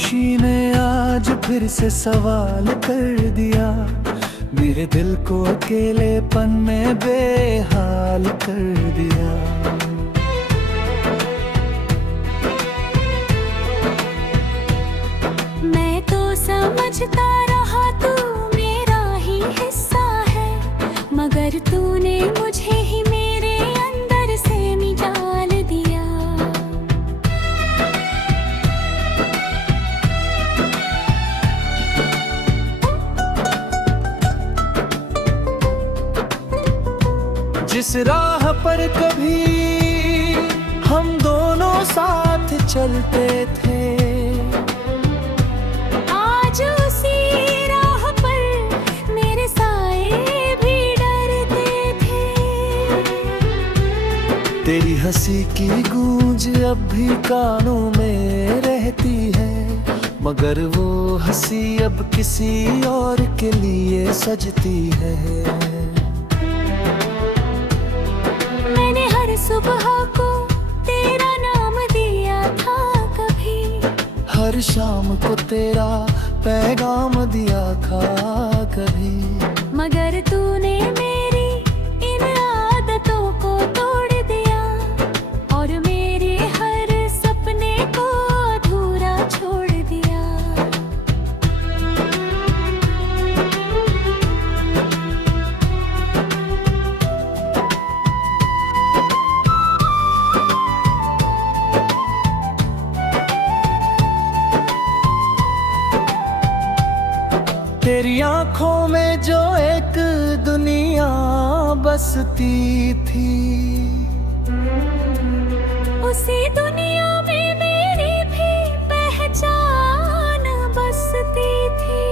खामोशी ने आज फिर से सवाल कर दिया, मेरे दिल को अकेलेपन में बेहाल कर दिया। मैं तो समझता रहा तू मेरा ही हिस्सा है, मगर तूने मुझे ही मेरे अंदर से निकाल दिया। जिस राह पर कभी हम दोनों साथ चलते थे, आज उसी राह पर मेरे साए भी डरते थे। तेरी हंसी की गूंज अब भी कानों में रहती है, मगर वो हंसी अब किसी और के लिए सजती है। मैंने हर सुबह को तेरा नाम दिया था कभी, हर शाम को तेरा पैगाम दिया था कभी, मगर तूने मेरी इन आदतों को तोड़ दिया और मेरे हर सपने को अधूरा छोड़ दिया। तेरी आंखों में जो एक दुनिया बसती थी, उसी दुनिया में मेरी भी पहचान बसती थी।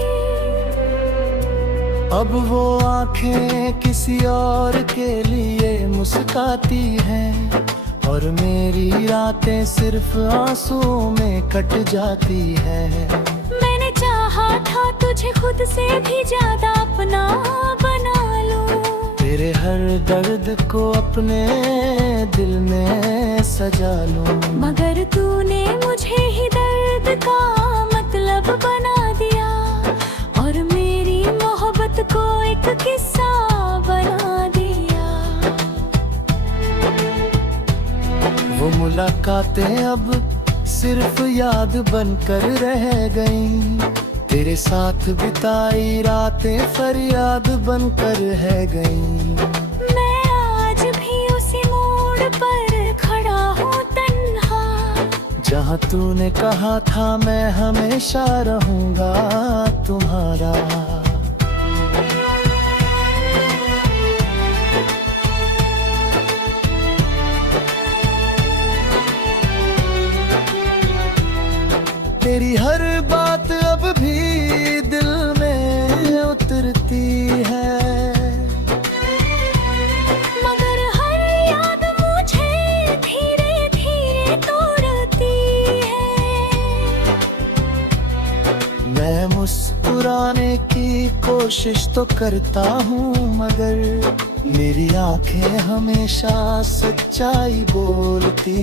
अब वो आंखें किसी और के लिए मुस्काती हैं, और मेरी रातें सिर्फ आंसुओं में कट जाती हैं। मैंने चाहा था तुझे खुद से भी ज्यादा अपना बना लूं, तेरे हर दर्द को अपने दिल में सजा लूं, मगर तूने मुझे ही दर्द का मतलब बना दिया और मेरी मोहब्बत को एक किस्सा बना दिया। वो मुलाकातें अब सिर्फ याद बनकर रह गईं, तेरे साथ बिताई रातें फरियाद बनकर रह गईं। मैं आज भी उसी मोड़ पर खड़ा हूँ तन्हा, जहाँ तूने कहा था मैं हमेशा रहूँगा तुम्हारा। तेरी हर बात अब भी दिल में उतरती है, मगर हर याद मुझे धीरे धीरे तोड़ती है। मैं मुस्कुराने की कोशिश तो करता हूँ, मगर मेरी आंखें हमेशा सच्चाई बोलती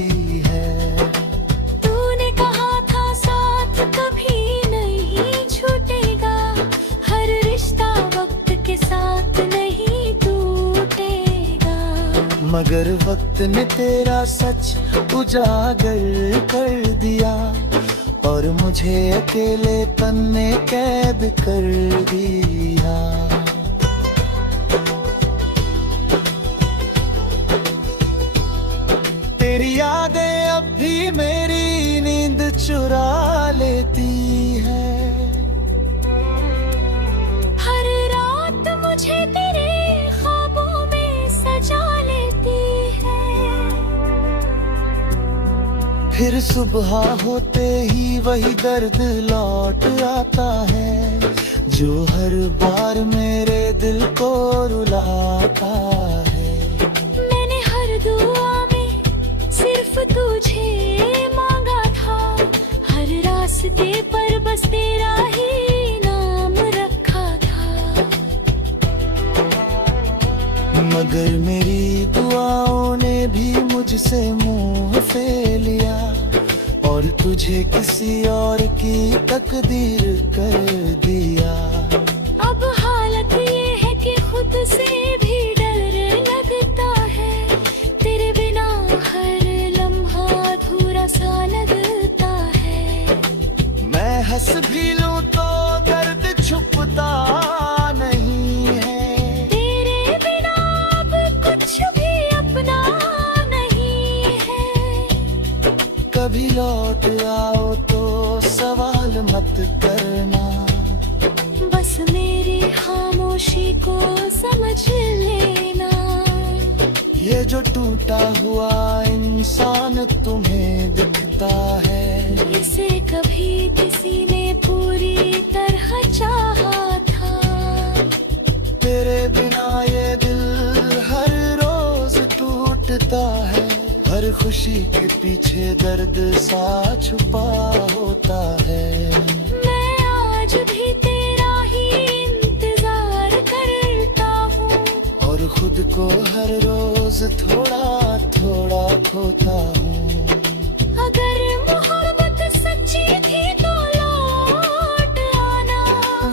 है। तूने कहा था साथ कभी नहीं छूटेगा, हर रिश्ता वक्त के साथ नहीं टूटेगा, मगर वक्त ने तेरा सच उजागर कर दिया और मुझे अकेलेपन में कैद कर दिया। तेरी यादें अब भी मेरी नींद चुरा लेती है, हर रात मुझे तेरे ख्वाबों में सजा लेती है। फिर सुबह होते ही वही दर्द लौट आता है, जो हर बार मेरे दिल को रुलाता है। मैंने हर दुआ में सिर्फ तुझे मांगा था, हर रास्ते पर बस तेरा ही नाम रखा था, मगर मेरी दुआओं ने भी मुझसे मुंह फेर लिया और तुझे किसी और की तकदीर कर दिया। अब हालत ये है कि खुद से भी डर लगता है, तेरे बिना हर लम्हा अधूरा सा लगता है। मैं हंस भी लूं तो दर्द छुपता नहीं है, तेरे बिना अब कुछ भी अपना नहीं है। कभी लौट आओ तो सवाल मत करना, बस मेरी खामोशी को समझ लेना। ये जो टूटा हुआ इंसान तुम्हें दिखता है, इसे कभी किसी ने पूरी तरह चाहा था। तेरे बिना ये दिल हर रोज टूटता है, हर खुशी के पीछे दर्द सा छुपा होता है। मैं आज भी तेरा ही इंतजार करता हूँ, और खुद को हर रोज थोड़ा थोड़ा खोता हूँ। अगर मोहब्बत सच्ची थी तो लौट आना,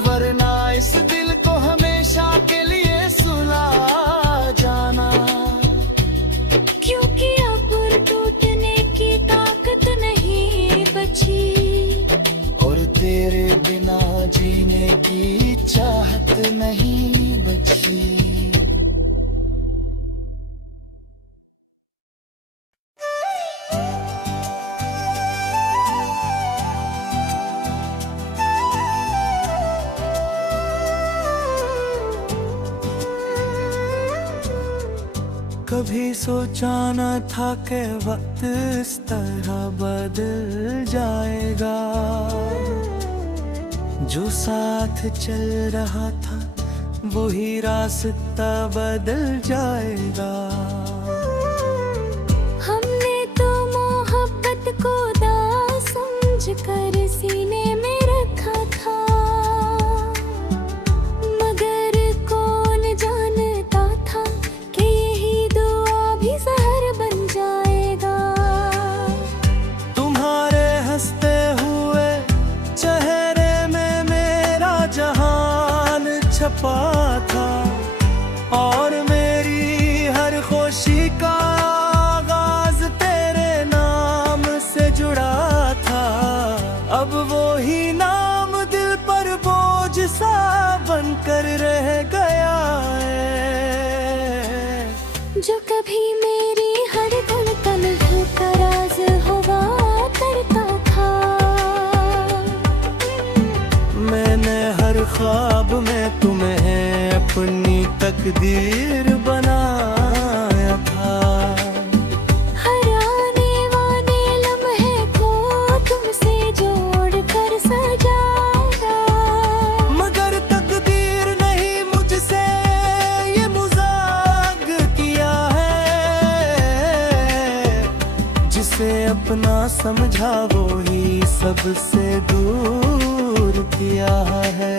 वरना इस दिल को हमेशा के लिए सुला जाना। क्योंकि अब टूटने की ताकत नहीं बची, और तेरे बिना जीने की चाहत नहीं बची। कभी सोचा न था कि वक्त इस तरह बदल जाएगा, जो साथ चल रहा था वही रास्ता बदल जाएगा। हमने तो मोहब्बत को दास समझकर सीने में रखा था, मगर कौन जानता था कि यही दुआ भी जहर बन जाएगा। तुम्हारे हंसते हुए चेहरे में मेरा जहान छपा था, और मेरी हर खुशी का आगाज तेरे नाम से जुड़ा था। अब वो ही नाम दिल पर बोझ सा बनकर रह गया है, जो कभी मेरी हर धड़कन का राज हुआ करता था। मैंने हर ख्वाब में तुम्हें अपनी तकदीर बनाया था। हर आने वाले लम्हे को तुमसे जोड़ कर सजाया, मगर तकदीर नहीं मुझसे ये मजाक किया है, जिसे अपना समझा वो ही सबसे दूर किया है।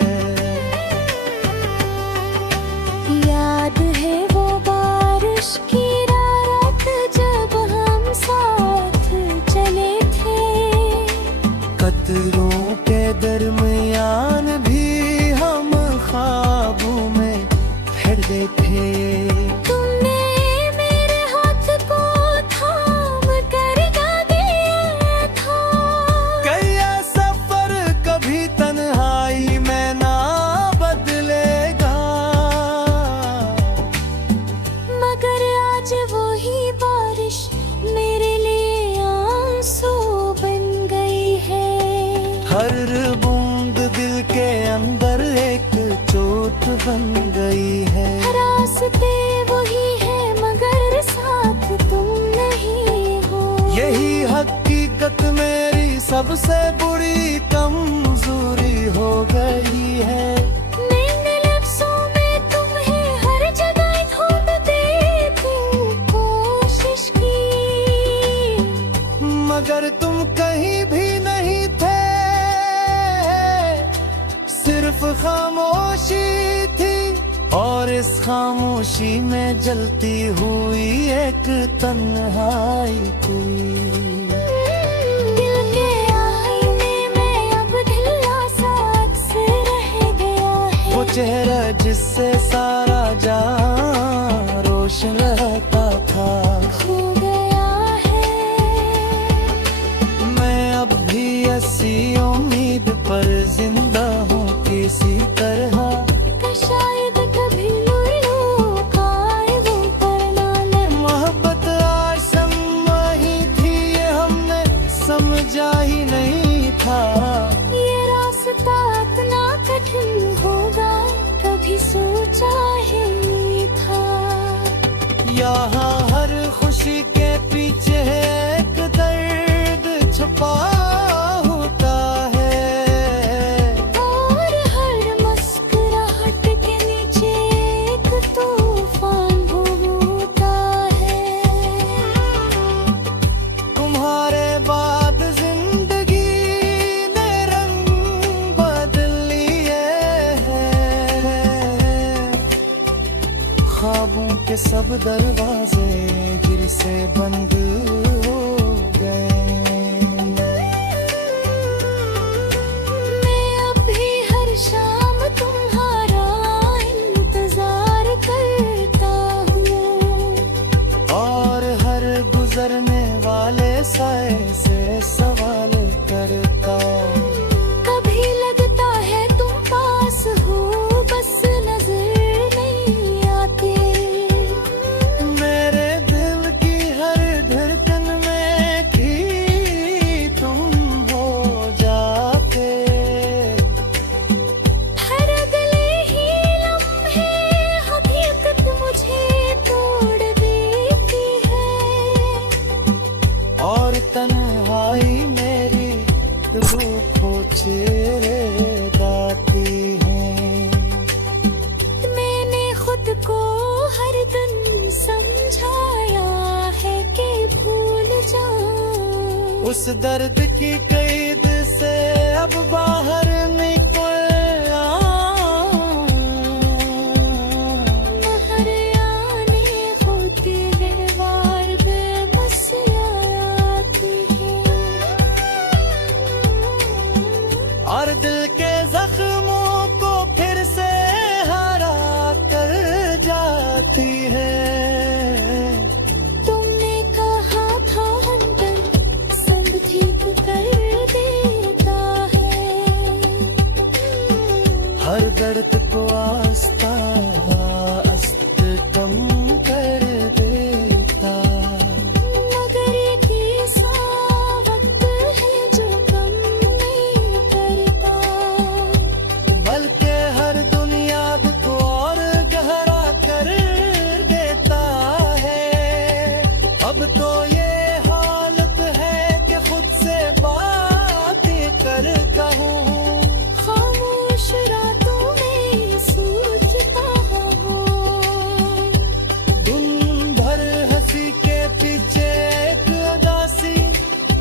याद है वो बारिश की रात जब हम साथ चले थे, कतरों के दरमियान भी हम ख्वाबों में ठहरे थे। तुमने मेरे हाथ को थाम कर दिया था, गया सफर कभी तन्हाई में ना बदलेगा, मगर आज वही बारिश मेरे लिए आंसू बन गई है। हर बूंद दिल के अंदर एक चोट बन गई है। रास्ते वही है मगर साथ तुम नहीं हो, यही हकीकत मेरी सबसे बुरी कमजोरी हो गई है। मैंने लफ्ज़ों में तुम्हें हर जगह ढूंढते थी कोशिश की, मगर तुम कहीं भी नहीं थे, सिर्फ खामोशी थी, और इस खामोशी में जलती हुई एक तन्हाई थी। दिल के चेहरा जिससे सारा जहां रोशन रहता था। खो गया है मैं अब भी ऐसी उम्मीद पर जिंदा हूँ किसी तरह। कि शायद कभी लुल्लू का वो करना न मोहब्बत आसम वही थी ये हमने समझा ही नहीं था। ये रास्ता इतना कठिन होगा कभी सोचा ही नहीं था। यहाँ हर खुशी के पीछे एक दर्द छुपा होता है। और हर मुस्कुराहट के नीचे एक तूफान होता है। तुम्हारे बाद जिंदगी ने रंग बदल लिए हैं। ख्वाबों के सब दरवाजे फिर से बंद हो गए। मैं अब भी हर शाम तुम्हारा इंतजार करता हूँ। और हर गुजरने वाले साए से सवाल करता। कभी लगता है तुम पास हो बस नजर नहीं आते। मेरे दिल की हर धड़कन में ही तुम हो जाते। हर अगले ही लम्हे हकीकत मुझे तोड़ देती है। और तन्हाई मेरी रूह को चेहरे दाती है। मैंने खुद को हर दिन समझाया है कि भूल जाऊं। उस दर्द की कैद से अब बाहर निकल आऊं। हर आने होते हैं वार बेबस आती है। और दिल के जख्मों को फिर से हरा कर जाती है। तुमने कहा था हमदम सब ठीक कर देता है। हर दर्द को आस्ता आस्त कम कर देता। मगर एक ऐसा वक्त है जो कम नहीं करता। बल्कि हर दुनिया को और गहरा कर देता है। अब तो ये हालत है कि खुद से बात कर कहूँ। खामोश रातों में सोचता हूँ। दिन भर हंसी के पीछे एक उदासी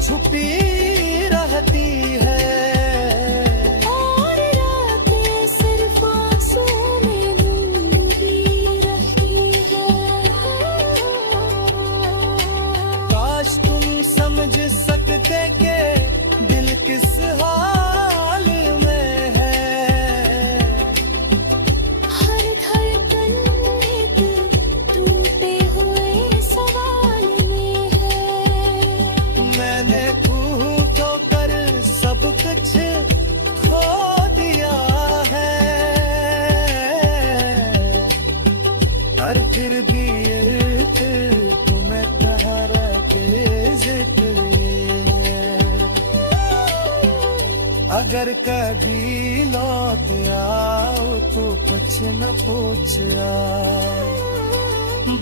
छुपी रहती है। और रातें सिर्फ आंसुओं में डूबी रही है। काश तुम समझ सकते कि दिल किस हाल में है। हर धड़कन में दिल टूटे हुए सवाल ये है। मैंने खूब तो कर सब कुछ खो दिया है। और फिर भी ये दिल तुम्हें ठहरा के जिक्र है। अगर कभी लौट आओ तो कुछ न पूछ आओ।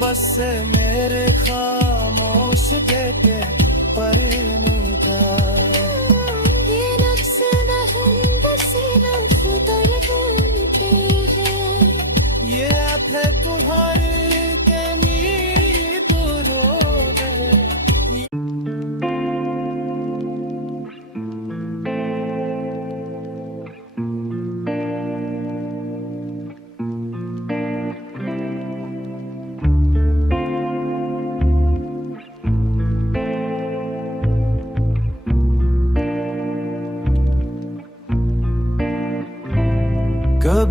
बस मेरे खामोश देते पर निगाह। ये नक्श नहीं बसी नफ्स दर्द हैं। ये रात है तुम्हारी के नींद रो दे।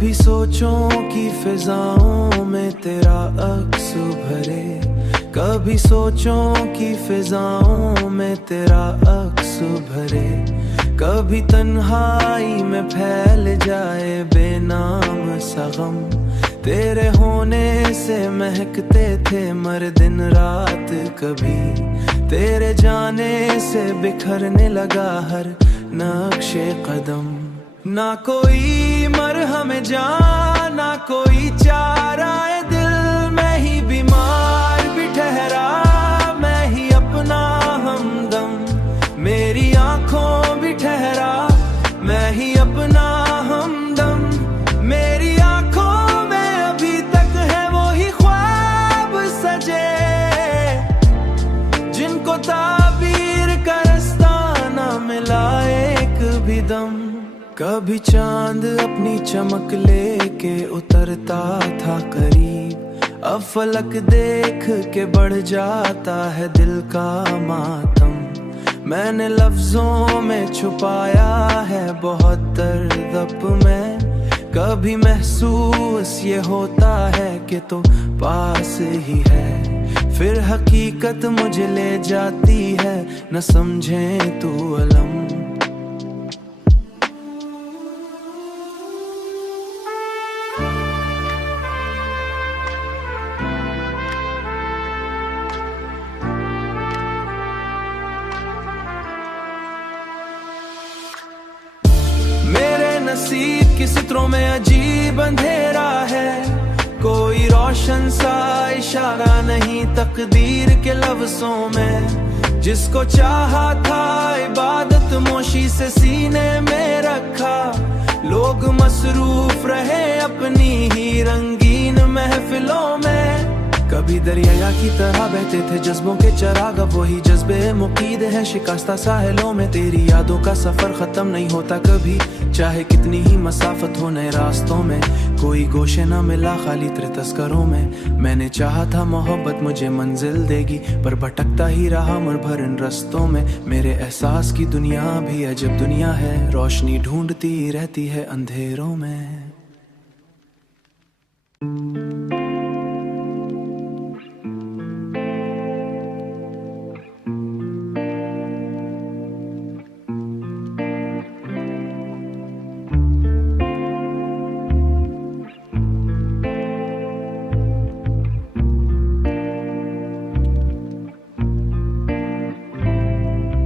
कभी सोचों की फिजाओं में तेरा अक्स भरे, कभी सोचों की फिजाओं में तेरा अक्स भरे, कभी तन्हाई में फैल जाए बेनाम सा गम। तेरे होने से महकते थे मर दिन रात कभी, तेरे जाने से बिखरने लगा हर नक्शे कदम। ना कोई मरहम जान, ना कोई चारा है, दिल में ही बीमार भी ठहरा, मैं ही अपना हमदम। मेरी आंखों भी ठहरा, मैं ही अपना हमदम। मेरी आंखों में अभी तक है वो ही ख्वाब सजे, जिनको ताबीर का रास्ता ना मिला एक भी दम। कभी चांद अपनी चमक लेके उतरता था करीब, अब फलक देख के बढ़ जाता है दिल का मातम। मैंने लफ्जों में छुपाया है बहुत दर्द में, कभी महसूस ये होता है कि तो पास ही है, फिर हकीकत मुझे ले जाती है न समझे तू अलम। नसीब की सत्रों में अजीब अंधेरा है, कोई रोशन सा इशारा नहीं तकदीर के लफ्जों में। जिसको चाहा था इबादत मोशी से सीने में रखा, लोग मसरूफ रहे अपनी ही रंगीन महफिलों में। कभी दरिया की तरह बहते थे जज्बों के चराग, अब वही जज्बे मुकीद है शिकस्ता साहिलों में। तेरी यादों का सफर खत्म नहीं होता कभी, चाहे कितनी ही मसाफत हो नए रास्तों में। कोई गोशे न मिला खाली तेरे तस्करों में, मैंने चाहा था मोहब्बत मुझे मंजिल देगी, पर भटकता ही रहा उम्र भर इन रस्तों में। मेरे एहसास की दुनिया भी अजब दुनिया है, रोशनी ढूंढती रहती है अंधेरों में।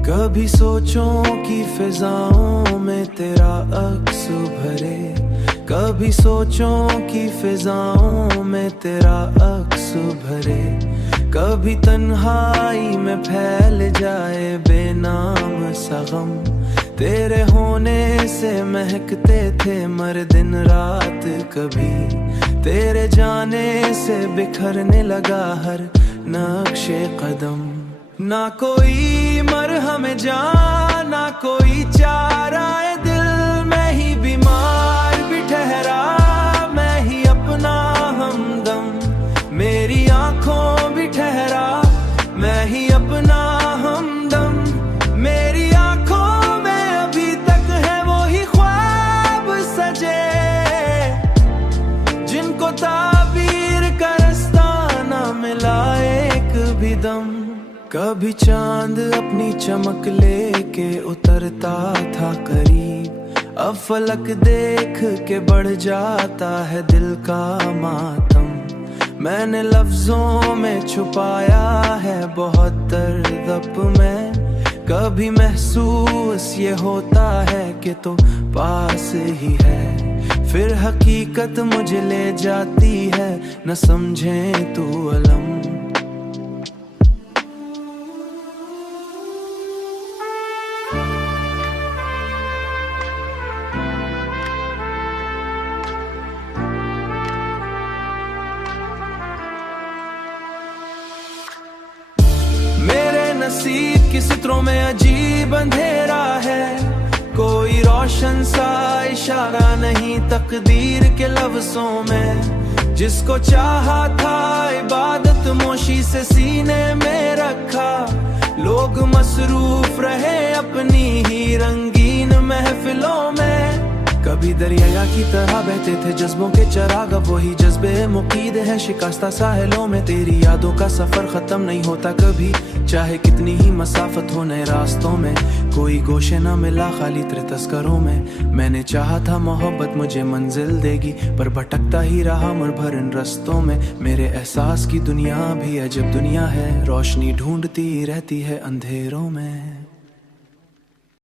कभी सोचों की फिजाओं में तेरा अक्स भरे, कभी सोचों की फिजाओं में तेरा अक्स भरे, कभी तन्हाई में फैल जाए बेनाम सा गम। तेरे होने से महकते थे मर दिन रात कभी, तेरे जाने से बिखरने लगा हर नक्शे कदम। ना कोई मरहम जान, ना कोई चारा है, दिल में ही बीमार भी ठहरा, मैं ही अपना हमदम। मेरी आंखों भी ठहरा, मैं ही अपना हमदम। मेरी आंखों में अभी तक है वो ही ख्वाब सजे, जिनको ताबीर का रास्ता ना मिला एक भी दम। कभी चांद अपनी चमक लेके उतरता था करीब, अब फलक देख के बढ़ जाता है दिल का मातम। मैंने लफ्जों में छुपाया है बहुत दर्द में, कभी महसूस ये होता है कि तो पास ही है, फिर हकीकत मुझे ले जाती है न समझे तू अलम। नसीब की सत्रों में अजीब अंधेरा है, कोई रोशन सा इशारा नहीं तकदीर के लफ्जों में। जिसको चाहा था इबादत मोशी से सीने में रखा, लोग मसरूफ रहे अपनी ही रंगीन महफिलों में। कभी दरिया की तरह बहते थे जज्बों के चराग, अब वही जज्बे मुकीद है शिकस्ता साहिलों में। तेरी यादों का सफर खत्म नहीं होता कभी, चाहे कितनी ही मसाफत हो नए रास्तों में। कोई गोशे न मिला खाली तेरे तस्करों में। मैंने चाहा था मोहब्बत मुझे मंजिल देगी, पर भटकता ही रहा उम्र भर इन रस्तों में। मेरे एहसास की दुनिया भी अजब दुनिया है, रोशनी ढूंढती रहती है अंधेरों में।